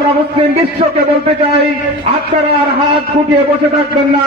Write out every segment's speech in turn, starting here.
আমরা মুসলিম বিশ্বকে বলতে চাই আপনারা আর হাত ফুটিয়ে বসে থাকবেন না।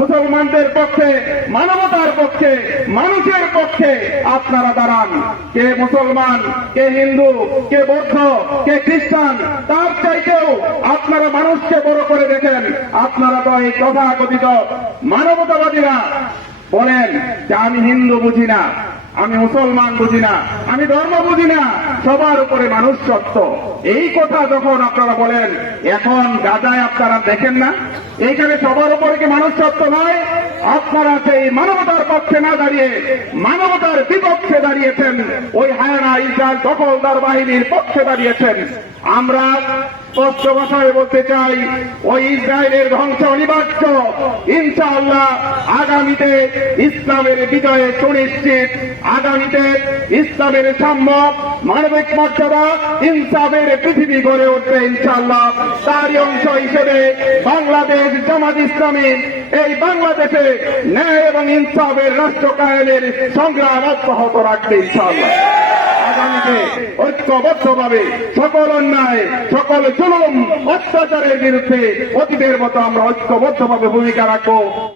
মুসলমানদের পক্ষে, মানবতার পক্ষে, মানুষের পক্ষে আপনারা দাঁড়ান। কে মুসলমান, কে হিন্দু, কে বৌদ্ধ, কে খ্রিস্টান, তার চাইতেও আপনারা মানুষকে বড় করে দেখেন। আপনারা তো এই কথা তথাকথিত মানবতাবাদীরা বলেন যে আমি হিন্দু বুঝি না, আমি মুসলমান বুঝি না। আমি ধর্ম বুঝি না, সবার উপরে মানুষ সত্য এই কথা যখন আপনারা বলেন, এখন গাজায় আপনারা দেখেন না? এইখানে সবার উপরে কি মানুষ সত্য নয়? আপনারা সেই মানবতার পক্ষে না দাঁড়িয়ে, মানবতার বিপক্ষে দাঁড়িয়েছেন, ওই হায়ানা ইসরায়েল দখলদার বাহিনীর পক্ষে দাঁড়িয়েছেন। আমরা স্পষ্ট ভাষায় বলতে চাই, ওই ইসরায়েলের ধ্বংস অনিবার্য। ইনশাআল্লাহ আগামীতে ইসলামের বিজয়ে সুনিশ্চিত। আগামীতে ইসলামের সাম্য মানবিক মর্যাদা ইনসাফের পৃথিবী গড়ে উঠবে ইনশাআল্লাহ। তারই অংশ হিসেবে বাংলাদেশ জামাত ইসলামী এই বাংলাদেশে ন্যায় এবং ইনসাফের রাষ্ট্র কায়েমের সংগ্রাম অব্যাহত রাখবে ইনশাআল্লাহ। আগামীতে ঐক্যবদ্ধভাবে সকল অন্যায়, সকল জুলুম, অত্যাচারের বিরুদ্ধে অতীতের মতো আমরা ঐক্যবদ্ধভাবে ভূমিকা রাখব।